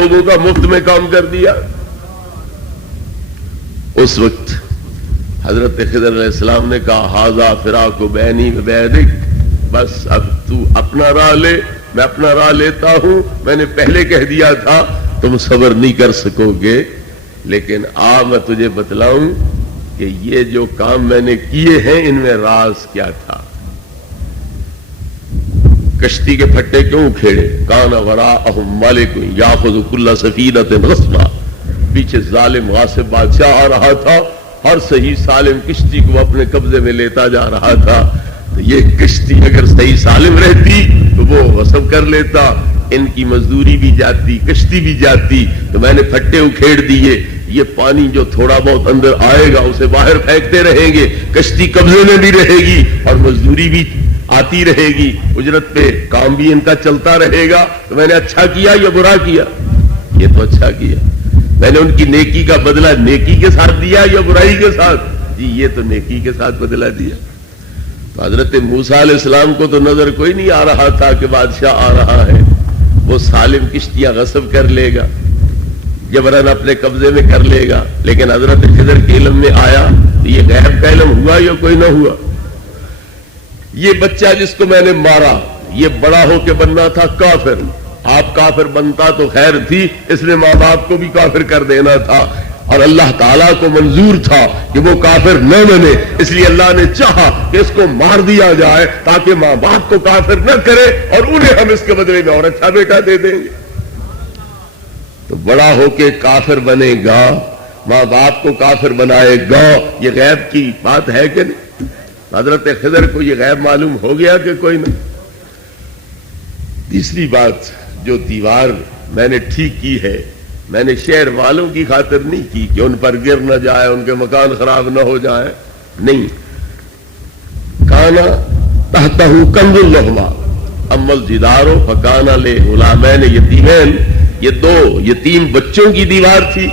لوگوں کا مفت میں کام کر دیا. اس وقت حضرت خضر علیہ السلام نے کہا ھذا فراق بینی و بینک، بس اب تو اپنا راہ لے، میں اپنا راہ لیتا ہوں. میں نے پہلے کہہ دیا تھا تم صبر نہیں کر سکو گے، لیکن میں تجھے بتلاؤں کہ یہ جو کام میں نے کیے ہیں ان میں راز کیا تھا. کشتی کے پھٹے کیوں کھیڑے؟ کان وراءہم ملک یاخذ کل سفینۃ غصبا، پیچھے ظالم غاصب بادشاہ آ رہا تھا، ہر صحیح سالم کشتی کو اپنے قبضے میں لیتا جا رہا تھا. تو یہ کشتی اگر صحیح سالم رہتی تو وہ غصب کر لیتا، ان کی مزدوری بھی جاتی، کشتی بھی جاتی. تو میں نے پھٹے اکھیڑ دیے، یہ پانی جو تھوڑا بہت اندر آئے گا اسے باہر پھینکتے رہیں گے، کشتی قبضے میں بھی رہے گی اور مزدوری بھی آتی رہے گی، اجرت پہ کام بھی ان کا چلتا رہے گا. تو میں نے اچھا کیا یا برا کیا؟ یہ تو اچھا کیا. میں نے ان کی نیکی کا بدلہ نیکی کے ساتھ دیا یا برائی کے ساتھ؟ جی یہ تو نیکی کے ساتھ بدلہ دیا. تو حضرت موسیٰ علیہ السلام کو تو نظر کوئی نہیں آ رہا تھا کہ بادشاہ آ رہا ہے، وہ سالم کشتیاں غصب کر لے گا، جبراً اپنے قبضے میں کر لے گا. لیکن حضرت خضر کے علم میں آیا تو یہ غیب کا علم ہوا یا کوئی نہ ہوا. یہ بچہ جس کو میں نے مارا یہ بڑا ہو کے بننا تھا کافر. آپ کافر بنتا تو خیر تھی، اس نے ماں باپ کو بھی کافر کر دینا تھا، اور اللہ تعالیٰ کو منظور تھا کہ وہ کافر نہ بنے، اس لیے اللہ نے چاہا کہ اس کو مار دیا جائے تاکہ ماں باپ کو کافر نہ کرے اور انہیں ہم اس کے بدلے میں اور اچھا بیٹا دے دیں گے. تو بڑا ہو کے کافر بنے گا، ماں باپ کو کافر بنائے گا. یہ غیب کی بات ہے کہ نہیں؟ حضرت خضر کو یہ غیب معلوم ہو گیا کہ کوئی نہیں. تیسری بات، جو دیوار میں نے ٹھیک کی ہے، میں نے شہر والوں کی خاطر نہیں کی کہ ان پر گر نہ جائے، ان کے مکان خراب نہ ہو جائے، نہیں. کانا تحتہ کنز لہما اما الجدار فکان لغلامین یتیمین، یہ دو یتیم بچوں کی دیوار تھی،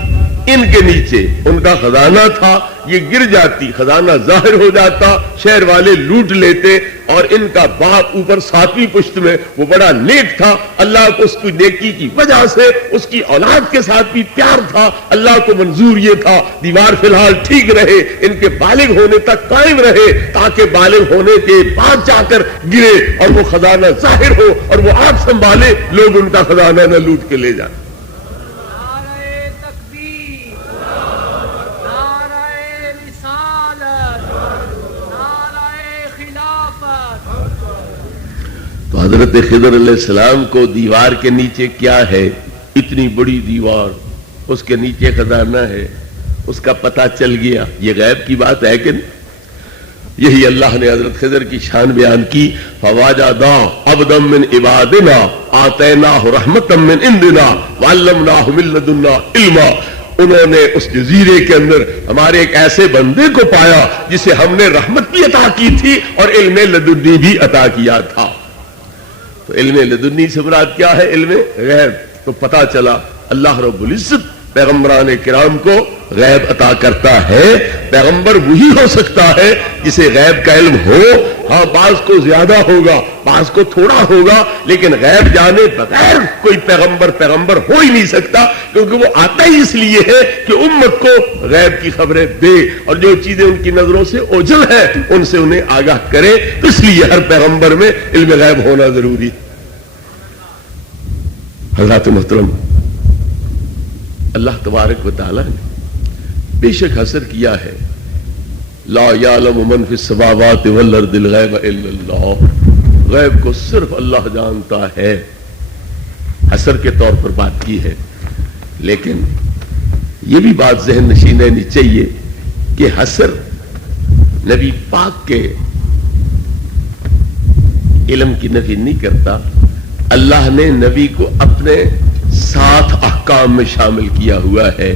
ان کے نیچے ان کا خزانہ تھا. یہ گر جاتی خزانہ ظاہر ہو جاتا، شہر والے لوٹ لیتے، اور ان کا باپ اوپر 7ویں پشت میں وہ بڑا نیک تھا، اللہ کو اس کی نیکی کی وجہ سے اس کی اولاد کے ساتھ بھی پیار تھا. اللہ کو منظور یہ تھا دیوار فی الحال ٹھیک رہے، ان کے بالغ ہونے تک قائم رہے، تاکہ بالغ ہونے کے بعد جا کر گرے اور وہ خزانہ ظاہر ہو اور وہ آپ سنبھالے، لوگ ان کا خزانہ نہ لوٹ کے لے جائیں. تو حضرت خضر علیہ السلام کو دیوار کے نیچے کیا ہے؟ اتنی بڑی دیوار، اس کے نیچے خزانہ ہے، اس کا پتہ چل گیا. یہ غیب کی بات ہے کہ نہیں؟ یہی اللہ نے حضرت خضر کی شان بیان کی. فواجدا عبدا من عبادنا آتیناہ رحمتا من عندنا وعلمناہ من لدنا علما. انہوں نے اس جزیرے کے اندر ہمارے ایک ایسے بندے کو پایا جسے ہم نے رحمت بھی عطا کی تھی اور علم لدنی بھی عطا کیا تھا. تو علم لدنی سے مراد کیا ہے؟ علم غیب. تو پتا چلا اللہ رب العزت پیغمبران کرام کو غیب عطا کرتا ہے. پیغمبر وہی ہو سکتا ہے جسے غیب کا علم ہو. ہاں بعض کو زیادہ ہوگا، بعض کو تھوڑا ہوگا، لیکن غیب جانے بغیر کوئی پیغمبر ہو ہی نہیں سکتا، کیونکہ وہ آتا ہی اس لیے ہے کہ امت کو غیب کی خبریں دے اور جو چیزیں ان کی نظروں سے اوجھل ہے ان سے انہیں آگاہ کرے. اس لیے ہر پیغمبر میں علم غیب ہونا ضروری. حضرات محترم، اللہ تبارک و تعالی نے بے شک حصر کیا ہے، لا یعلم من فی السماوات والارض الغیب الا اللہ. غیب کو صرف اللہ جانتا ہے. حصر کے طور پر بات کی ہے، لیکن یہ بھی بات ذہن نشین رہنی چاہیے کہ حصر نبی پاک کے علم کی نفی نہیں کرتا. اللہ نے نبی کو اپنے 7 احکام میں شامل کیا ہوا ہے،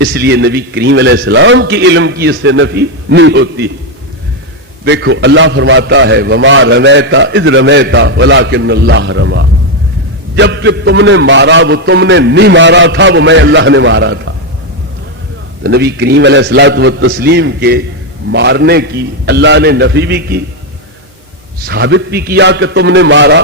اس لیے نبی کریم علیہ السلام کی علم کی اس سے نفی نہیں ہوتی. دیکھو اللہ فرماتا ہے وما رمیت اذ رمیت ولکن اللہ رما. جب کہ تم نے مارا وہ تم نے نہیں مارا تھا، وہ میں اللہ نے مارا تھا. تو نبی کریم علیہ الصلوۃ والتسلیم کے مارنے کی اللہ نے نفی بھی کی، ثابت بھی کیا کہ تم نے مارا.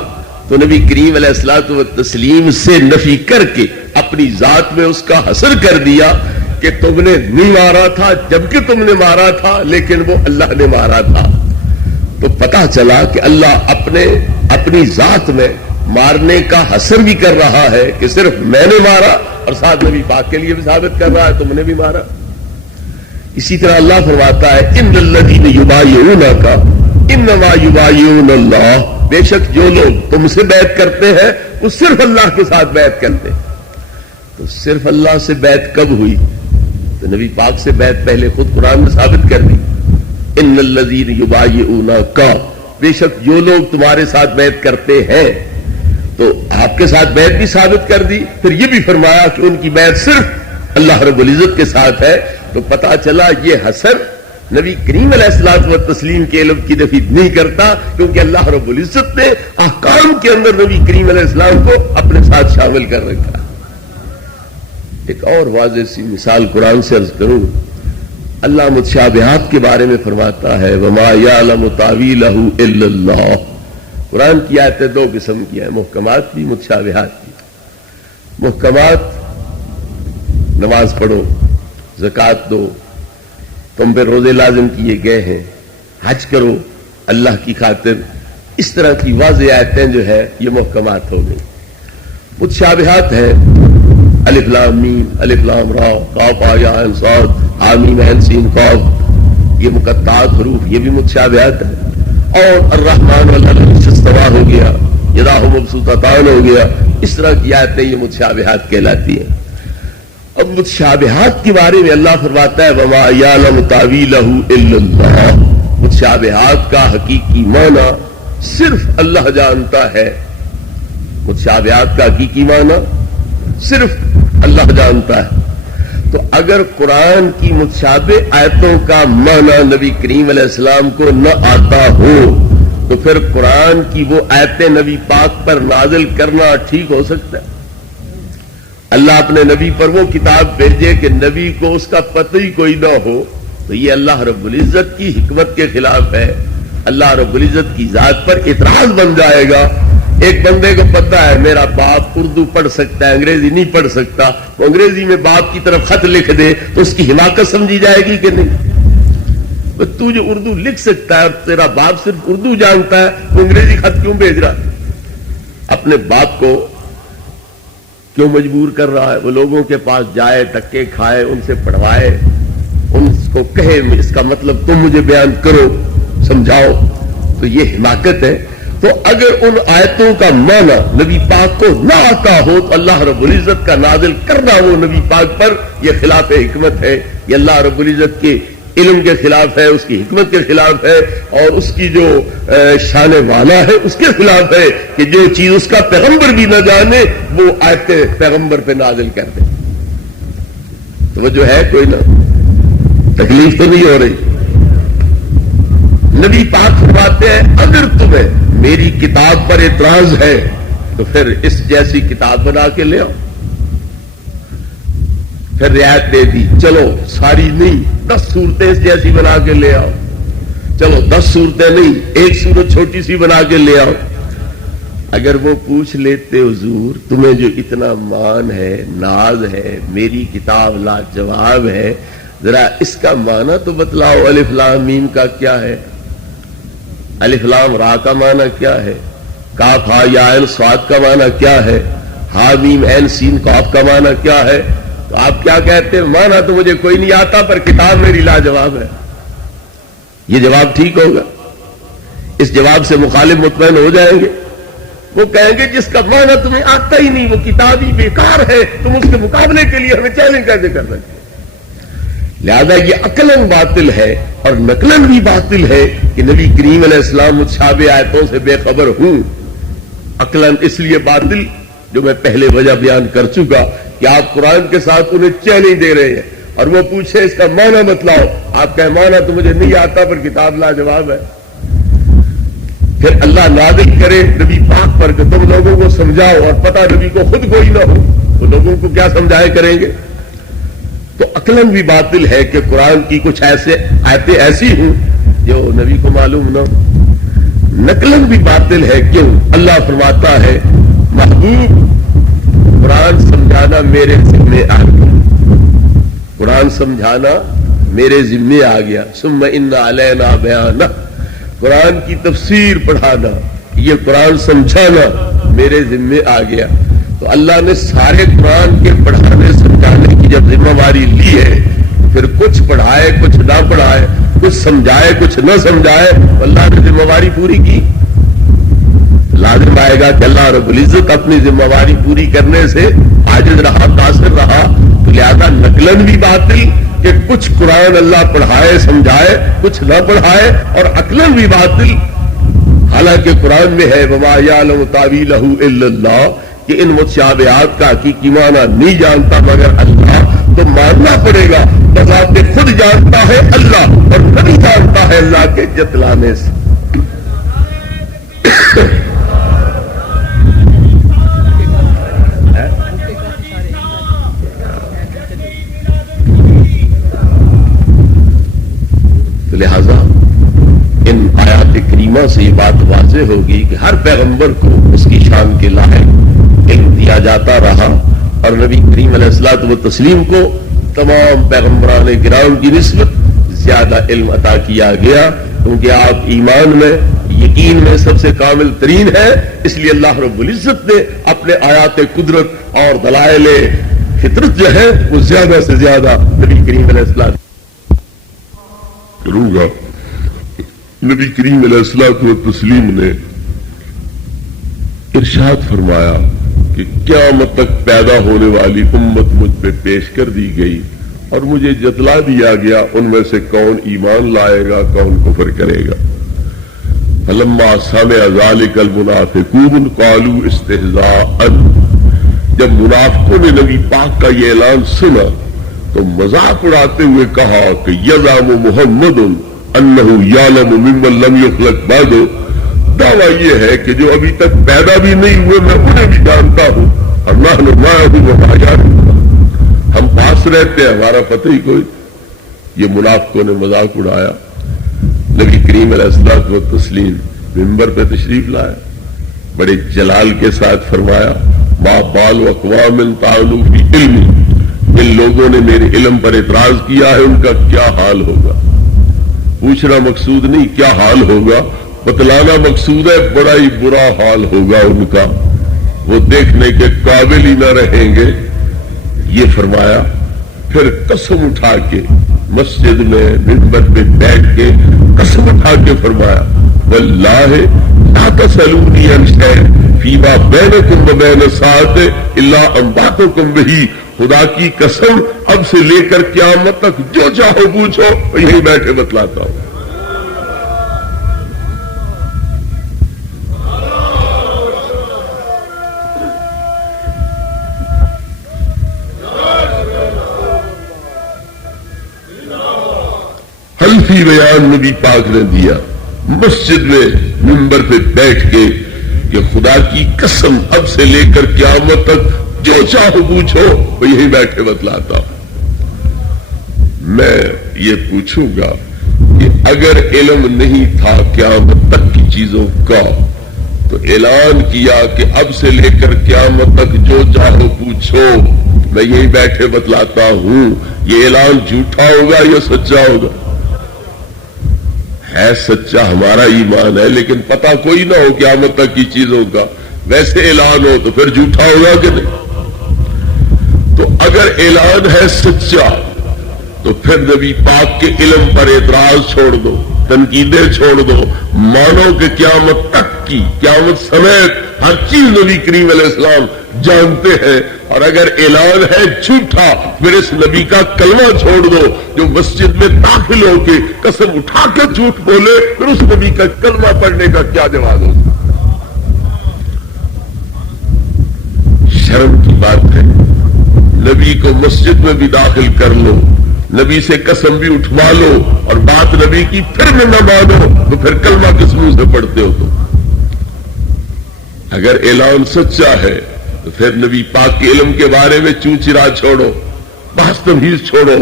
تو نبی کریم علیہ الصلوۃ والتسلیم سے نفی کر کے اپنی ذات میں اس کا حصر کر دیا کہ تم نے نہیں مارا تھا، جبکہ تم نے مارا تھا، لیکن وہ اللہ نے مارا تھا. تو پتا چلا کہ اللہ اپنی ذات میں مارنے کا حصر بھی کر رہا ہے کہ صرف میں نے مارا، اور ساتھ نبی پاک کے لیے بھی ثابت کر رہا ہے تم نے بھی مارا. اسی طرح اللہ فرماتا ہے ان الذین یبایعونک انما یبایعون اللہ، بے شک جو لوگ تم سے بیعت کرتے ہیں وہ صرف اللہ کے ساتھ بیعت کرتے ہیں. تو صرف اللہ سے بیعت کب ہوئی؟ تو نبی پاک سے بیعت پہلے خود قرآن میں ثابت کر دی. ان الذین یبایعونک، بے شک جو لوگ تمہارے ساتھ بیعت کرتے ہیں. تو آپ کے ساتھ بیعت بھی ثابت کر دی، پھر یہ بھی فرمایا کہ ان کی بیعت صرف اللہ رب العزت کے ساتھ ہے. تو پتا چلا یہ حسر نبی کریم علیہ الصلوۃ والتسلیم کے علم کی نفی نہیں کرتا، کیونکہ اللہ رب العزت نے احکام کے اندر نبی کریم علیہ السلام کو اپنے ساتھ شامل کر رکھا. ایک اور واضح سی مثال قرآن سے عرض کروں. اللہ متشابہات کے بارے میں فرماتا ہے وما یعلم تاویلہ الا اللہ. قرآن کی آیتیں دو قسم کی ہیں، محکمات بھی متشابہات بھی. محکمات نماز پڑھو، زکوٰۃ دو، تم پہ روزے لازم کیے گئے ہیں، حج کرو اللہ کی خاطر، اس طرح کی واضح آیتیں جو ہے یہ محکمات ہو گئی. متشابہات ہے الف لام میم، الف لام را، قاف یا عین صاد، حامیم عین سین قاف، یہ مقطعات حروف، یہ بھی متشابہات ہے. اور الرحمن والعرش استویٰ ہو گیا، یداہ مبسوطتان ہو گیا، اس طرح کی آیتیں یہ متشابہات کہلاتی ہیں. اب متشابہات کے بارے میں اللہ فرماتا ہے وما یعلم تاویلہ الا اللہ. متشابہات کا حقیقی معنی صرف اللہ جانتا ہے. متشابہات کا حقیقی معنی صرف اللہ جانتا ہے. تو اگر قرآن کی متشابہ آیتوں کا معنی نبی کریم علیہ السلام کو نہ آتا ہو تو پھر قرآن کی وہ آیتیں نبی پاک پر نازل کرنا ٹھیک ہو سکتا ہے؟ اللہ اپنے نبی پر وہ کتاب بھیجے کہ نبی کو اس کا پتہ ہی کوئی نہ ہو، تو یہ اللہ رب العزت کی حکمت کے خلاف ہے. اللہ رب العزت کی ذات پر اعتراض بن جائے گا. ایک بندے کو پتہ ہے میرا باپ اردو پڑھ سکتا ہے، انگریزی نہیں پڑھ سکتا، تو انگریزی میں باپ کی طرف خط لکھ دے تو اس کی حماقت سمجھی جائے گی کہ نہیں؟ تو جو اردو لکھ سکتا ہے اور تیرا باپ صرف اردو جانتا ہے، وہ انگریزی خط کیوں بھیج رہا ہے؟ اپنے باپ کو کیوں مجبور کر رہا ہے؟ وہ لوگوں کے پاس جائے، دھکے کھائے، ان سے پڑھوائے، ان کو کہے اس کا مطلب تم مجھے بیان کرو، سمجھاؤ. تو یہ حماقت ہے. تو اگر ان آیتوں کا معنی نبی پاک کو نہ آتا ہو تو اللہ رب العزت کا نازل کرنا وہ نبی پاک پر یہ خلاف حکمت ہے. یہ اللہ رب العزت کے علم کے خلاف ہے، اس کی حکمت کے خلاف ہے، اور اس کی جو شان والا ہے اس کے خلاف ہے کہ جو چیز اس کا پیغمبر بھی نہ جانے وہ آیتیں پیغمبر پہ نازل کر دے. تو وہ جو ہے کوئی نہ تکلیف تو نہیں ہو رہی. نبی پاک فرماتے ہیں اگر تمہیں میری کتاب پر اعتراض ہے تو پھر اس جیسی کتاب بنا کے لے آؤ. پھر رعایت دے دی، چلو ساری نہیں 10 صورتیں اس جیسی بنا کے لے آؤ. چلو 10 صورتیں نہیں، ایک صورت چھوٹی سی بنا کے لے آؤ. اگر وہ پوچھ لیتے حضور تمہیں جو اتنا مان ہے، ناز ہے، میری کتاب لاجواب ہے، ذرا اس کا معنی تو بتلاؤ. الف لام میم کا کیا ہے؟ الف لام را کا معنی کیا ہے؟ کاف ہا یا عین صاد کا معنی کیا ہے؟ ہا میم عین سین قاف کا معنی کیا ہے؟ تو آپ کیا کہتے ہیں؟ معنی تو مجھے کوئی نہیں آتا پر کتاب میری لاجواب ہے. یہ جواب ٹھیک ہوگا؟ اس جواب سے مخالف مطمئن ہو جائیں گے. وہ کہیں گے جس کا معنی تمہیں آتا ہی نہیں وہ کتاب ہی بیکار ہے، تم اس کے مقابلے کے لیے ہمیں چیلنج کیسے کر سکتے؟ لہذا یہ عقلاً باطل ہے اور نقلاً بھی باطل ہے کہ نبی کریم علیہ السلام متشابہ آیتوں سے بے خبر ہوں. عقلاً اس لیے باطل جو میں پہلے وجہ بیان کر چکا کہ آپ قرآن کے ساتھ انہیں چیلنج دے رہے ہیں اور وہ پوچھے اس کا معنی بتلاؤ، آپ کا معنی تو مجھے نہیں آتا پر کتاب لاجواب ہے. پھر اللہ نازل کرے نبی پاک پر کہ تم لوگوں کو سمجھاؤ اور پتہ نبی کو خود کوئی نہ ہو، تو لوگوں کو کیا سمجھائے کریں گے؟ تو عقلاً بھی باطل ہے کہ قرآن کی کچھ ایسے آیتیں ایسی ہوں جو نبی کو معلوم نہ ہو. نقلاً بھی باطل ہے. کیوں؟ اللہ فرماتا ہے محبوب قرآن سمجھا سمجھانا میرے ذمے آ گیا، قرآن سمجھانا میرے ذمے آ گیا، ثم ان علینا بیانہ، قرآن کی تفسیر پڑھانا، یہ قرآن سمجھانا میرے ذمے آ گیا۔ تو اللہ نے سارے قرآن کے پڑھانے سمجھانے کی جب ذمہ داری لی ہے، پھر کچھ پڑھائے کچھ نہ پڑھائے، کچھ سمجھائے کچھ نہ سمجھائے، اللہ نے ذمہ داری پوری کی۔ لازم آئے گا کہ اللہ رب العزت اپنی ذمہ داری پوری کرنے سے عاجز رہا، قاصر رہا، تو لہذا نقلن بھی باطل کہ کچھ قرآن اللہ پڑھائے سمجھائے کچھ نہ پڑھائے، اور عقلن بھی باطل، حالانکہ قرآن میں ہے وما یعلم تاویلہ الا اللہ، کہ ان متشابہات کا حقیقی معنی نہیں جانتا مگر اللہ، تو ماننا پڑے گا بذات خود جانتا ہے اللہ، اور نہیں جانتا ہے اللہ کے جتلانے سے۔ لہذا ان آیات کریمہ سے یہ بات واضح ہوگی کہ ہر پیغمبر کو اس کی شان کے لائق علم دیا جاتا رہا، اور نبی کریم علیہ الصلوۃ والتسلیم کو تمام پیغمبران کرام کی نسبت زیادہ علم عطا کیا گیا، کیونکہ آپ ایمان میں یقین میں سب سے کامل ترین ہے، اس لیے اللہ رب العزت نے اپنے آیات قدرت اور دلائل فطرت جو ہے وہ زیادہ سے زیادہ نبی کریم علیہ السلام کروں گا۔ نبی کریم علیہ الصلوۃ والتسلیم نے ارشاد فرمایا کہ قیامت تک پیدا ہونے والی امت مجھ پہ پیش کر دی گئی، اور مجھے جتلا دیا گیا ان میں سے کون ایمان لائے گا کون کفر کرے گا۔ فلما سمع ذلك المنافقون قالوا استهزاء، جب منافقوں نے نبی پاک کا یہ اعلان سنا تو مذاق اڑاتے ہوئے کہا کہ یزعم محمد انہ یعلم ممن لم یخلق بعد، دعویٰ یہ ہے کہ جو ابھی تک پیدا بھی نہیں ہوئے میں انہیں بھی جانتا ہوں، اور نحن معه وما یعلمون، ہم پاس رہتے ہیں ہمارا پتہ ہی کوئی۔ یہ منافقوں نے مذاق اڑایا۔ نبی کریم علیہ الصلوۃ والتسلیم منبر پہ تشریف لائے، بڑے جلال کے ساتھ فرمایا ما بال اقوام طعنوا فی علمی، جن لوگوں نے میرے علم پر اعتراض کیا ہے ان کا کیا حال ہوگا۔ پوچھنا مقصود نہیں کیا حال ہوگا، بتلانا مقصود ہے بڑا ہی برا حال ہوگا ان کا، وہ دیکھنے کے قابل ہی نہ رہیں گے۔ یہ فرمایا، پھر قسم اٹھا کے مسجد میں منبر پہ بیٹھ کے قسم اٹھا کے فرمایا واللہ لا تسألونی عن شیء فیما بینکم وبین الساعة الا انبأتکم بہ، خدا کی قسم اب سے لے کر قیامت تک جو چاہو پوچھو یہی بیٹھے بتلاتا ہوں۔ حلفی بیان نبی پاک نے دیا مسجد میں منبر پہ بیٹھ کے کہ خدا کی قسم اب سے لے کر قیامت تک جو چاہو پوچھو وہ یہی بیٹھے بتلاتا ہوں۔ میں یہ پوچھوں گا کہ اگر علم نہیں تھا قیامت تک کی چیزوں کا تو اعلان کیا کہ اب سے لے کر قیامت تک جو چاہو پوچھو میں یہی بیٹھے بتلاتا ہوں، یہ اعلان جھوٹا ہوگا یا سچا ہوگا؟ ہے سچا، ہمارا ایمان ہے، لیکن پتہ کوئی نہ ہو قیامت تک کی چیزوں کا، ویسے اعلان ہو تو پھر جھوٹا ہوگا کہ نہیں؟ تو اگر اعلان ہے سچا تو پھر نبی پاک کے علم پر اعتراض چھوڑ دو، تنقیدیں چھوڑ دو، مانو کہ قیامت تک کی، قیامت سمیت ہر چیز نبی کریم علیہ السلام جانتے ہیں، اور اگر اعلان ہے جھوٹا پھر اس نبی کا کلمہ چھوڑ دو جو مسجد میں داخل ہو کے قسم اٹھا کے جھوٹ بولے، پھر اس نبی کا کلمہ پڑھنے کا کیا جواب ہوگا؟ شرم کی بات ہے، نبی کو مسجد میں بھی داخل کر لو، نبی سے قسم بھی اٹھوا لو، اور بات نبی کی پھر میں نہ مانو تو پھر کلمہ کس منہ سے پڑھتے ہو تم؟ اگر اعلان سچا ہے تو پھر نبی پاک کے علم کے بارے میں چونچرا چھوڑو، بحث تمیز چھوڑو،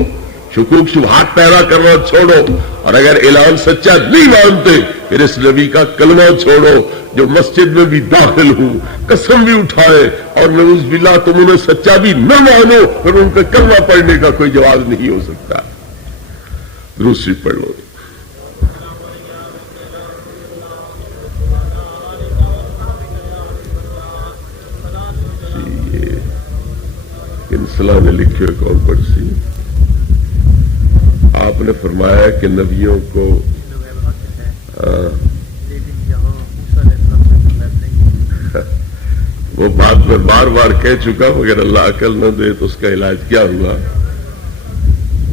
شکوک شبہات پیدا کرنا چھوڑو، اور اگر اعلان سچا نہیں مانتے پھر اس نبی کا کلمہ چھوڑو جو مسجد میں بھی داخل ہوں، قسم بھی اٹھائے اور نعوذ باللہ تم انہیں سچا بھی نہ مانو، پھر ان کا کلمہ پڑھنے کا کوئی جواز نہیں ہو سکتا۔ دوسری پڑھ لو۔ انسلا نے لکھے کون پڑھ سی؟ آپ نے فرمایا کہ نبیوں کو وہ بات میں بار بار کہہ چکا، مگر اللہ عقل نہ دے تو اس کا علاج کیا ہوا؟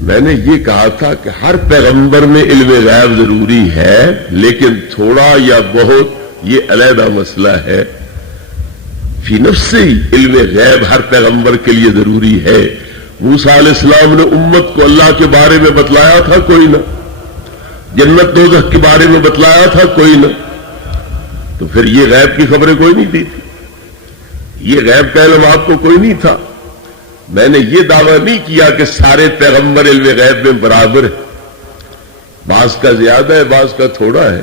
میں نے یہ کہا تھا کہ ہر پیغمبر میں علم غیب ضروری ہے، لیکن تھوڑا یا بہت یہ علیحدہ مسئلہ ہے۔ فی نفسی علم غیب ہر پیغمبر کے لیے ضروری ہے۔ موسیٰ علیہ السلام نے امت کو اللہ کے بارے میں بتلایا تھا، کوئی نہ، جنت دوزخ کے بارے میں بتلایا تھا، کوئی نہ، تو پھر یہ غیب کی خبریں کوئی نہیں دی تھی، یہ غیب کا علم آپ کو کوئی نہیں تھا۔ میں نے یہ دعویٰ نہیں کیا کہ سارے پیغمبر علم غیب میں برابر ہیں، بعض کا زیادہ ہے بعض کا تھوڑا ہے،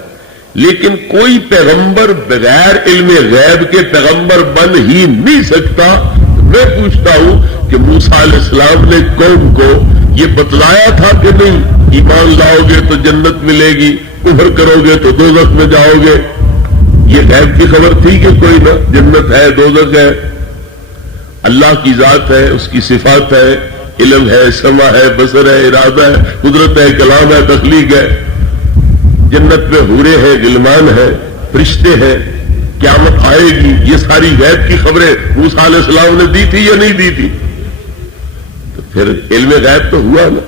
لیکن کوئی پیغمبر بغیر علم غیب کے پیغمبر بن ہی نہیں سکتا۔ میں پوچھتا ہوں کہ موسیٰ علیہ السلام نے قوم کو یہ بتلایا تھا کہ نہیں؟ ایمان لاؤ گے تو جنت ملے گی، کفر کرو گے تو دوزخ میں جاؤ گے، یہ غیب کی خبر تھی کہ کوئی نہ؟ جنت ہے، دوزخ ہے، اللہ کی ذات ہے، اس کی صفات ہے، علم ہے، سمع ہے، بصر ہے، ارادہ ہے، قدرت ہے، کلام ہے، تخلیق ہے، جنت میں حورے ہیں، غلمان ہیں، فرشتے ہیں، قیامت آئے گی، یہ ساری غیب کی خبریں موسیٰ علیہ السلام نے دی تھی یا نہیں دی تھی؟ تو پھر علم غیب تو ہوا نا۔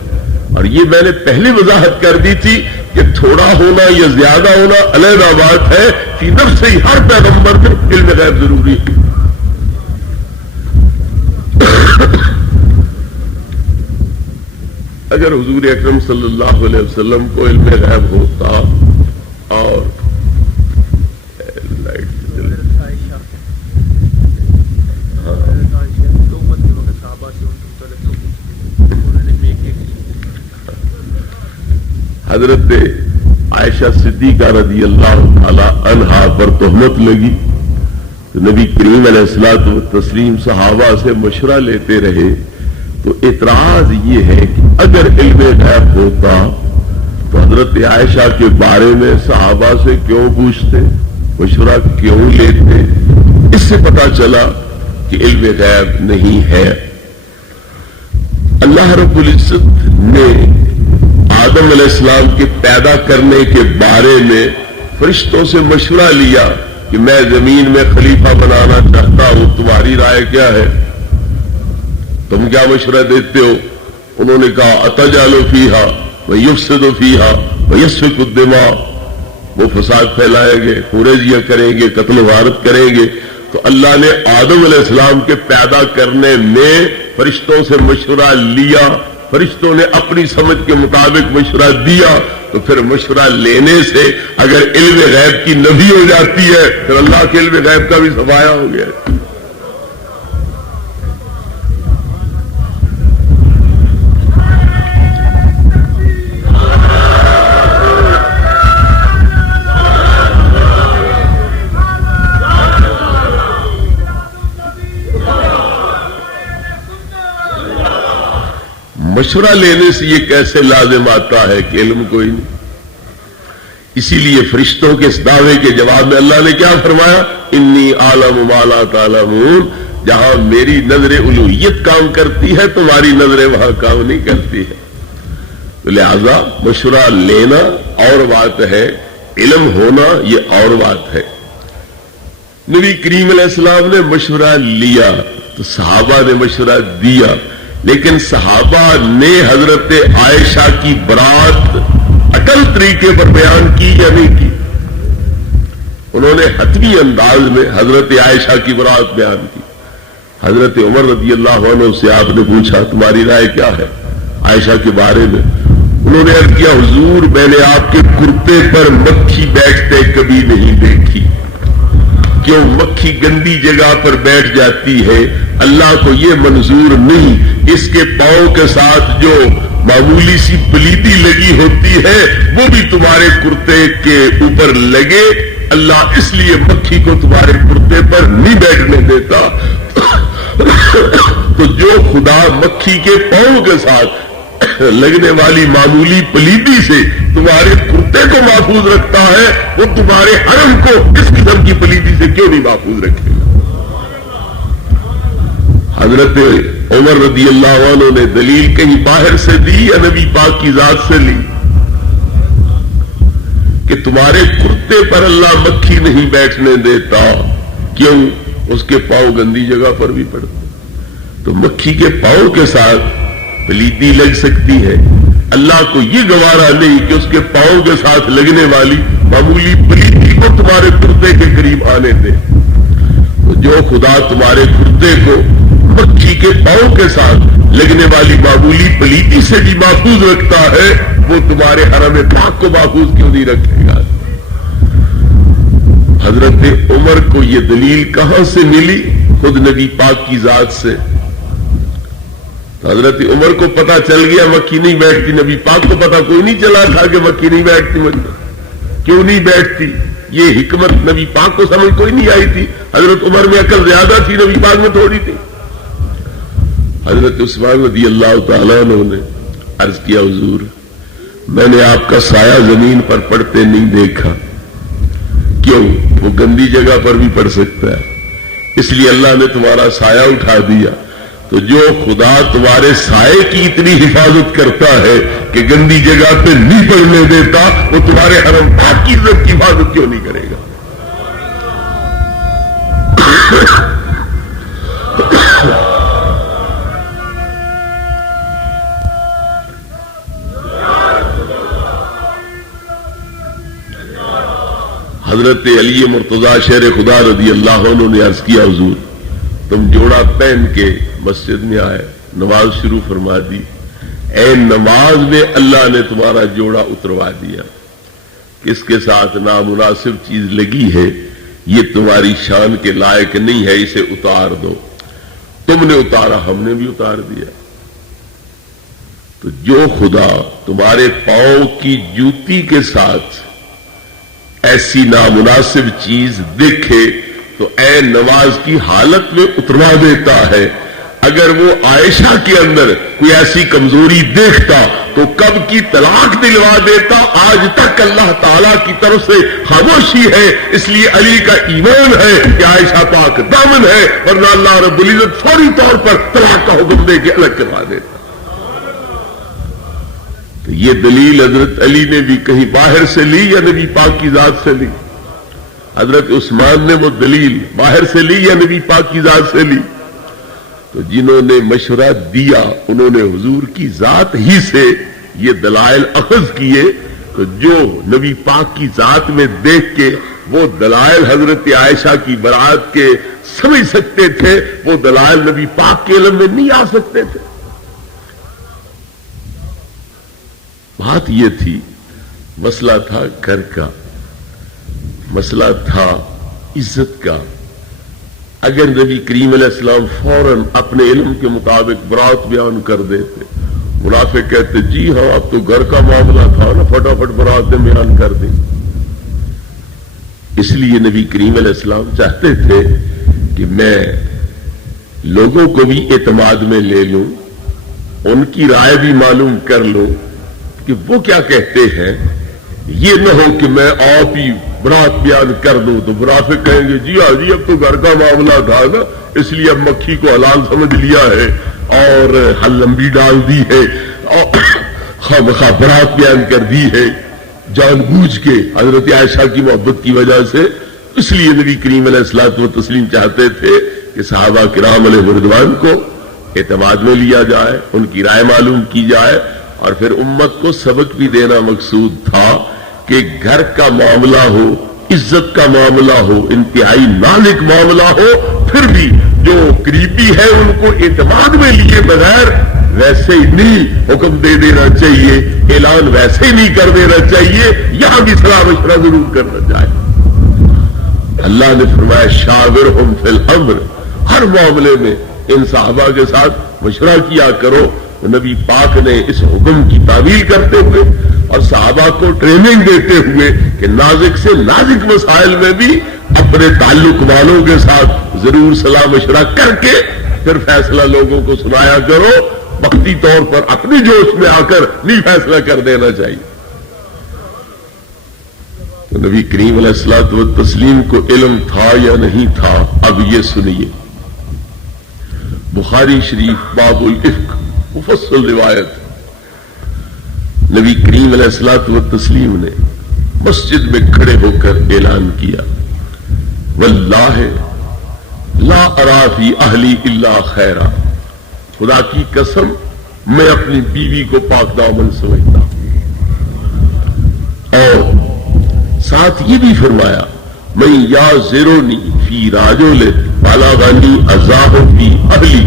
اور یہ میں نے پہلے وضاحت کر دی تھی کہ تھوڑا ہونا یا زیادہ ہونا علیحدہ بات ہے، فی نفس سے ہی ہر پیغمبر میں علم غیب ضروری ہے۔ اگر حضور اکرم صلی اللہ علیہ وسلم کو علم غیب ہوتا اور حضرت عائشہ صدیقہ رضی اللہ تعالی عنہا پر تہمت لگی تو نبی کریم علیہ الصلوۃ والتسلیم صحابہ سے مشورہ لیتے رہے، تو اعتراض یہ ہے کہ اگر علم غیب ہوتا تو حضرت عائشہ کے بارے میں صحابہ سے کیوں پوچھتے، مشورہ کیوں لیتے؟ اس سے پتہ چلا کہ علم غیب نہیں ہے۔ اللہ رب العزت نے آدم علیہ السلام کے پیدا کرنے کے بارے میں فرشتوں سے مشورہ لیا کہ میں زمین میں خلیفہ بنانا چاہتا ہوں، تمہاری رائے کیا ہے؟ تم کیا مشورہ دیتے ہو؟ انہوں نے کہا اتجعل فیہا ویفسد فیہا ویسفک الدماء، وہ فساد پھیلائیں گے، خونریزیاں کریں گے، قتل و غارت کریں گے۔ تو اللہ نے آدم علیہ السلام کے پیدا کرنے میں فرشتوں سے مشورہ لیا، فرشتوں نے اپنی سمجھ کے مطابق مشورہ دیا، تو پھر مشورہ لینے سے اگر علم غیب کی نفی ہو جاتی ہے پھر اللہ کے علم غیب کا بھی صفایا ہو گیا۔ مشورہ لینے سے یہ کیسے لازم آتا ہے کہ علم کوئی نہیں؟ اسی لیے فرشتوں کے اس دعوے کے جواب میں اللہ نے کیا فرمایا؟ انی اعلم ما لا تعلمون، جہاں میری نظر الوہیت کام کرتی ہے تمہاری نظر وہاں کام نہیں کرتی ہے۔ تو لہذا مشورہ لینا اور بات ہے، علم ہونا یہ اور بات ہے۔ نبی کریم علیہ السلام نے مشورہ لیا تو صحابہ نے مشورہ دیا، لیکن صحابہ نے حضرت عائشہ کی برات اٹل طریقے پر بیان کی یا نہیں کی؟ انہوں نے حتمی انداز میں حضرت عائشہ کی برات بیان کی۔ حضرت عمر رضی اللہ عنہ سے آپ نے پوچھا تمہاری رائے کیا ہے عائشہ کے بارے میں؟ انہوں نے عرض کیا حضور میں نے آپ کے کرتے پر مکھی بیٹھتے کبھی نہیں دیکھی۔ کیوں؟ مکھی گندی جگہ پر بیٹھ جاتی ہے، اللہ کو یہ منظور نہیں۔ اس کے پاؤں کے ساتھ جو معمولی سی پلیتی لگی ہوتی ہے وہ بھی تمہارے کرتے کے اوپر لگے، اللہ اس لیے مکھی کو تمہارے کرتے پر نہیں بیٹھنے دیتا۔ تو جو خدا مکھی کے پاؤں کے ساتھ لگنے والی معمولی پلیتی سے تمہارے کرتے کو محفوظ رکھتا ہے، وہ تمہارے حرم کو اس قسم کی پلیتی سے کیوں نہیں محفوظ رکھے گا؟ حضرت عمر رضی اللہ عنہ نے دلیل کہیں باہر سے دی یا نبی پاک کی ذات سے لی کہ تمہارے کرتے پر اللہ مکھی نہیں بیٹھنے دیتا؟ کیوں؟ اس کے پاؤں گندی جگہ پر بھی پڑتے، تو مکھی کے پاؤں کے ساتھ پلیتی لگ سکتی ہے، اللہ کو یہ گوارا نہیں کہ اس کے پاؤں کے ساتھ لگنے والی معمولی پلیتی کو تمہارے کرتے کے قریب آنے دے۔ تو جو خدا تمہارے کرتے کو مکھی کے پاؤں کے ساتھ لگنے والی معمولی پلیتی سے بھی محفوظ رکھتا ہے، وہ تمہارے حرم پاک کو محفوظ کیوں نہیں رکھے گا؟ حضرت عمر کو یہ دلیل کہاں سے ملی؟ خود نبی پاک کی ذات سے۔ حضرت عمر کو پتا چل گیا مکھی نہیں بیٹھتی، نبی پاک کو پتا کوئی نہیں چلا تھا کہ مکھی نہیں بیٹھتی، کیوں نہیں بیٹھتی؟ یہ حکمت نبی پاک کو سمجھ کوئی نہیں آئی تھی۔ حضرت عمر میں عقل زیادہ تھی، نبی پاک میں تھوڑی تھی۔ حضرت عثمان رضی اللہ تعالیٰ عنہ نے عرض کیا، حضور میں نے آپ کا سایہ زمین پر پڑتے نہیں دیکھا۔ کیوں؟ وہ گندی جگہ پر بھی پڑ سکتا ہے، اس لیے اللہ نے تمہارا سایہ اٹھا دیا۔ تو جو خدا تمہارے سائے کی اتنی حفاظت کرتا ہے کہ گندی جگہ پہ نہیں پڑنے دیتا، وہ تمہارے حرم پاک کی عزت کی حفاظت کیوں نہیں کرے گا؟ حضرت علی مرتضی شیر خدا رضی اللہ عنہ نے عرض کیا، حضور تم جوڑا پہن کے مسجد میں آئے، نماز شروع فرما دی، اے نماز میں اللہ نے تمہارا جوڑا اتروا دیا، کس کے ساتھ نامناسب چیز لگی ہے، یہ تمہاری شان کے لائق نہیں ہے، اسے اتار دو۔ تم نے اتارا، ہم نے بھی اتار دیا۔ تو جو خدا تمہارے پاؤں کی جوتی کے ساتھ ایسی نامناسب چیز دیکھے تو اے نماز کی حالت میں اتروا دیتا ہے۔ اگر وہ عائشہ کے اندر کوئی ایسی کمزوری دیکھتا تو کب کی طلاق دلوا دیتا۔ آج تک اللہ تعالی کی طرف سے خاموشی ہے، اس لیے علی کا ایمان ہے کہ عائشہ پاک دامن ہے، ورنہ اللہ رب العزت فوری طور پر طلاق کا حکم دے کے الگ کروا دیتا۔ تو یہ دلیل حضرت علی نے بھی کہیں باہر سے لی یا نبی پاک کی ذات سے لی؟ حضرت عثمان نے وہ دلیل باہر سے لی یا نبی پاک کی ذات سے لی؟ تو جنہوں نے مشورہ دیا انہوں نے حضور کی ذات ہی سے یہ دلائل اخذ کیے۔ تو جو نبی پاک کی ذات میں دیکھ کے وہ دلائل حضرت عائشہ کی برات کے سمجھ سکتے تھے، وہ دلائل نبی پاک کے علم میں نہیں آ سکتے تھے۔ بات یہ تھی، مسئلہ تھا گھر کا، مسئلہ تھا عزت کا۔ اگر نبی کریم علیہ السلام فوراً اپنے علم کے مطابق برات بیان کر دیتے، منافق کہتے جی ہاں اب تو گھر کا معاملہ تھا نا، فٹافٹ براتیں بیان کر دیں۔ اس لیے نبی کریم علیہ السلام چاہتے تھے کہ میں لوگوں کو بھی اعتماد میں لے لوں، ان کی رائے بھی معلوم کر لوں کہ وہ کیا کہتے ہیں۔ یہ نہ ہو کہ میں آپ ہی برات بیان کر دوں تو منافق کہیں گے جی ہاں جی اب تو گھر کا معاملہ تھا نا، اس لیے اب مکھی کو حلال سمجھ لیا ہے اور حل لمبی ڈال دی ہے اور خواہ برات بیان کر دی ہے جان بوجھ کے حضرت عائشہ کی محبت کی وجہ سے۔ اس لیے نبی کریم علیہ الصلوۃ والتسلیم چاہتے تھے کہ صحابہ کرام علیہ رضوان کو اعتماد میں لیا جائے، ان کی رائے معلوم کی جائے، اور پھر امت کو سبق بھی دینا مقصود تھا کہ گھر کا معاملہ ہو، عزت کا معاملہ ہو، انتہائی نازک معاملہ ہو، پھر بھی جو قریبی ہے ان کو اعتماد میں لیے بغیر ویسے ہی نہیں حکم دے دینا چاہیے، اعلان ویسے ہی نہیں کر دینا چاہیے، یہاں بھی صلاح مشورہ ضرور کرنا چاہیے۔ اللہ نے فرمایا شاورہم فی الامر، ہر معاملے میں ان صحابہ کے ساتھ مشورہ کیا کرو، نبی پاک نے اس حکم کی تعمیل کرتے ہوئے اور صحابہ کو ٹریننگ دیتے ہوئے کہ نازک سے نازک مسائل میں بھی اپنے تعلق والوں کے ساتھ ضرور صلاح مشورہ کر کے پھر فیصلہ لوگوں کو سنایا کرو. وقتی طور پر اپنی جوش میں آ کر نہیں فیصلہ کر دینا چاہیے. تو نبی کریم علیہ الصلوۃ والتسلیم کو علم تھا یا نہیں تھا؟ اب یہ سنیے. بخاری شریف باب الافک مفصل روایت. نبی کریم علیہ الصلوۃ والتسلیم نے مسجد میں کھڑے ہو کر اعلان کیا واللہ لا ارا فی اہلی الا خیرا. خدا کی قسم میں اپنی بیوی کو پاک دامن سمجھتا ہوں. اور ساتھ یہ بھی فرمایا میں یا زیرونی فی راجل بالغنی اذاہ فی اہلی.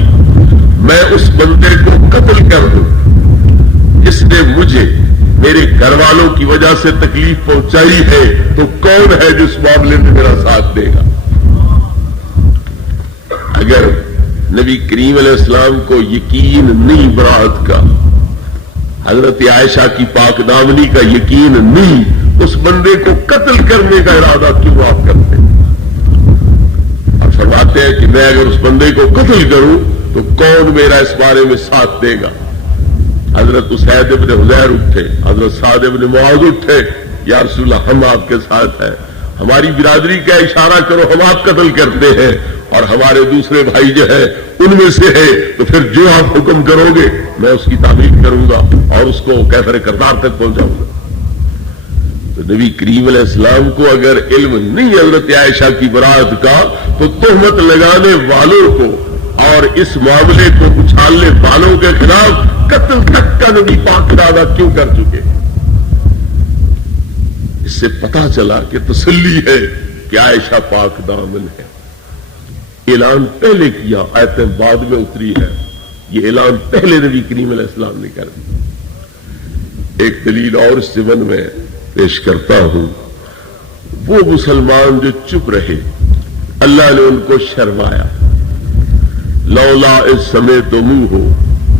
میں اس بندے کو قتل کر دوں جس نے مجھے میرے گھر والوں کی وجہ سے تکلیف پہنچائی ہے تو کون ہے جس معاملے میں میرا ساتھ دے گا؟ اگر نبی کریم علیہ السلام کو یقین نہیں براءت کا، حضرت عائشہ کی پاک دامنی کا یقین نہیں، اس بندے کو قتل کرنے کا ارادہ کیوں آپ کرتے ہیں؟ اور فرماتے ہیں کہ میں اگر اس بندے کو قتل کروں تو کون میرا اس بارے میں ساتھ دے گا؟ حضرت اسید ابن حضیر اٹھے، حضرت سعد ابن معاذ اٹھے، یا رسول اللہ ہم آپ کے ساتھ ہیں، ہماری برادری کا اشارہ کرو، ہم آپ قتل کرتے ہیں، اور ہمارے دوسرے بھائی جو ہے ان میں سے ہے، تو پھر جو آپ حکم کرو گے میں اس کی تعمیل کروں گا اور اس کو کیفر کردار تک پہنچاؤں گا. تو نبی کریم علیہ السلام کو اگر علم نہیں حضرت عائشہ کی برات کا تو تہمت لگانے والوں کو اور اس معاملے کو اچھالنے والوں کے خلاف قتل تک کا نبی پاک ارادہ کیوں کر چکے؟ اس سے پتا چلا کہ تسلی ہے کہ عائشہ پاک دامن ہے. اعلان پہلے کیا، آیتیں بعد میں اتری ہے. یہ اعلان پہلے نبی کریم علیہ السلام نے کر دیا. ایک دلیل اور اس ضمن میں پیش کرتا ہوں. وہ مسلمان جو چپ رہے اللہ نے ان کو شرمایا. لولا اذ سمعتموہ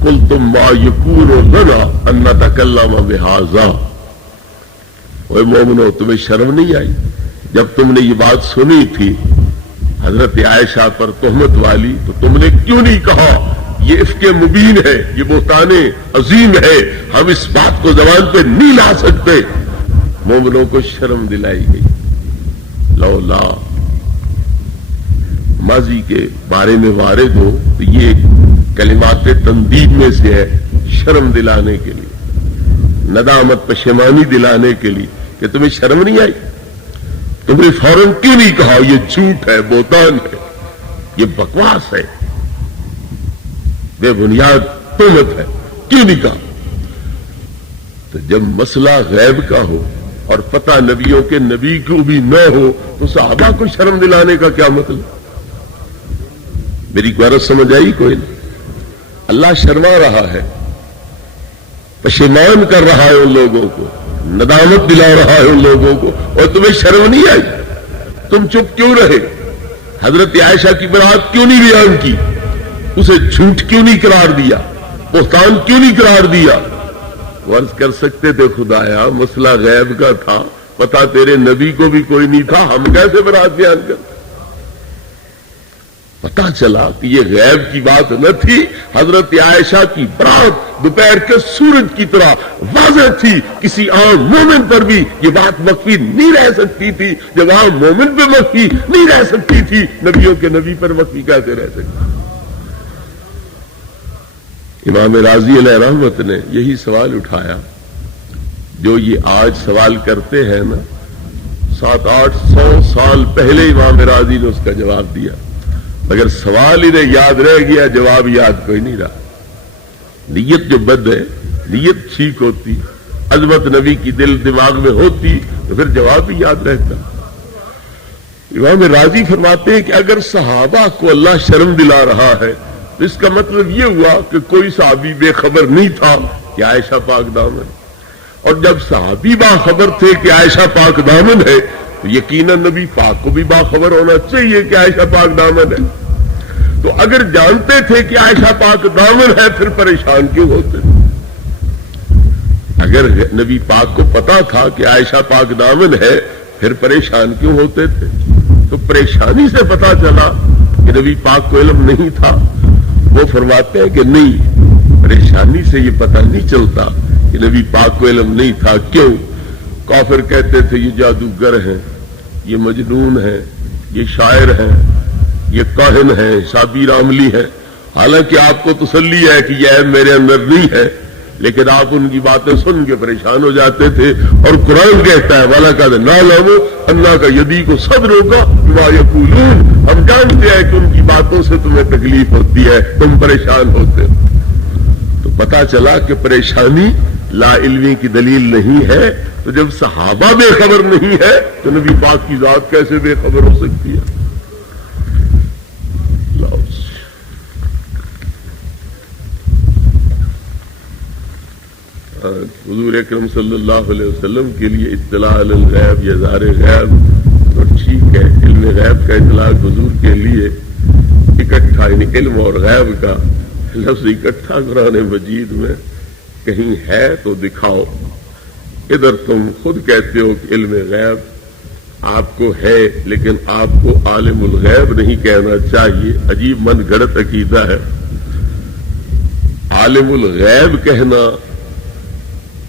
قلتم ما یکون لنا ان نتکلم بہذا. اے مومنو تمہیں شرم نہیں آئی جب تم نے یہ بات سنی تھی حضرت عائشہ پر تہمت والی، تو تم نے کیوں نہیں کہا یہ افک مبین ہے، یہ بہتان عظیم ہے، ہم اس بات کو زبان پہ نہیں لا سکتے؟ مومنوں کو شرم دلائی گئی. لولا ماضی کے بارے میں وارد ہو تو یہ کلمات تندید میں سے ہے، شرم دلانے کے لیے، ندامت پشیمانی دلانے کے لیے کہ تمہیں شرم نہیں آئی؟ تم نے فوراً کیوں نہیں کہا یہ جھوٹ ہے، بہتان ہے، یہ بکواس ہے، بے بنیاد تہمت ہے؟ کیوں نہیں کہا؟ تو جب مسئلہ غیب کا ہو اور پتہ نبیوں کے نبی کو بھی نہ ہو تو صحابہ کو شرم دلانے کا کیا مطلب؟ میری غرض سمجھ آئی کوئی نہیں؟ اللہ شرما رہا ہے، پشیمان کر رہا ہے ان لوگوں کو، ندامت دلا رہا ہے ان لوگوں کو، اور تمہیں شرم نہیں آئی؟ تم چپ کیوں رہے؟ حضرت عائشہ کی برات کیوں نہیں بیان کی؟ اسے جھوٹ کیوں نہیں قرار دیا؟ بہتان کیوں نہیں قرار دیا؟ عرض کر سکتے تھے خدایا مسئلہ غیب کا تھا، پتا تیرے نبی کو بھی کوئی نہیں تھا، ہم کیسے برات بیان کرتے؟ پتا چلا کہ یہ غیب کی بات نہ تھی، حضرت عائشہ کی برات دوپہر کے سورج کی طرح واضح تھی. کسی عام مومن پر بھی یہ بات مخفی نہیں رہ سکتی تھی. جب عام مومن پہ مخفی نہیں رہ سکتی تھی، نبیوں کے نبی پر مخفی کیسے رہ سکتی؟ امام راضی علیہ رحمت نے یہی سوال اٹھایا جو یہ آج سوال کرتے ہیں نا، 700-800 سال پہلے امام راضی نے اس کا جواب دیا، مگر سوال انہیں یاد رہ گیا، جواب یاد کوئی نہیں رہا. نیت جو بد ہے، نیت ٹھیک ہوتی، عظمت نبی کی دل دماغ میں ہوتی تو پھر جواب بھی یاد رہتا. امام راضی فرماتے ہیں کہ اگر صحابہ کو اللہ شرم دلا رہا ہے تو اس کا مطلب یہ ہوا کہ کوئی صحابی بے خبر نہیں تھا کہ عائشہ پاک دامن، اور جب صحابی باخبر تھے کہ عائشہ پاک دامن ہے تو یقیناً نبی پاک کو بھی باخبر ہونا چاہیے کہ عائشہ پاک دامن ہے. تو اگر جانتے تھے کہ عائشہ پاک دامن ہے پھر پریشان کیوں ہوتے تھے؟ اگر نبی پاک کو پتا تھا کہ عائشہ پاک دامن ہے پھر پریشان کیوں ہوتے تھے؟ تو پریشانی سے پتا چلا کہ نبی پاک کو علم نہیں تھا. وہ فرماتے ہیں کہ نہیں، پریشانی سے یہ پتا نہیں چلتا کہ نبی پاک کو علم نہیں تھا. کیوں؟ کافر کہتے تھے یہ جادوگر ہے، یہ مجنون ہے، یہ شاعر ہے، یہ کاہن ہے، شابیر عملی ہے. حالانکہ آپ کو تسلی ہے کہ یہ میرے اندر نہیں ہے، لیکن آپ ان کی باتیں سن کے پریشان ہو جاتے تھے. اور قرآن کہتا ہے وَلَقَدْ نَعْلَمُ أَنَّكَ يَضِيقُ صَدْرُكَ بِمَا يَقُولُونَ، ہم جانتے ہیں کہ ان کی باتوں سے تمہیں تکلیف ہوتی ہے، تم پریشان ہوتے ہو. تو پتا چلا کہ پریشانی لا علمی کی دلیل نہیں ہے. تو جب صحابہ بے خبر نہیں ہے تو نبی پاک کی ذات کیسے بے خبر ہو سکتی ہے؟ حضور اکرم صلی اللہ علیہ وسلم کے لیے اطلاع علی الغیب یا اظہار غیب تو ٹھیک ہے، علم غیب کا اطلاع حضور کے لیے اکٹھا، یعنی علم اور غیب کا لفظ اکٹھا قرآن مجید میں کہیں ہے تو دکھاؤ. ادھر تم خود کہتے ہو کہ علم غیب آپ کو ہے، لیکن آپ کو عالم الغیب نہیں کہنا چاہیے. عجیب من گھڑت عقیدہ ہے. عالم الغیب کہنا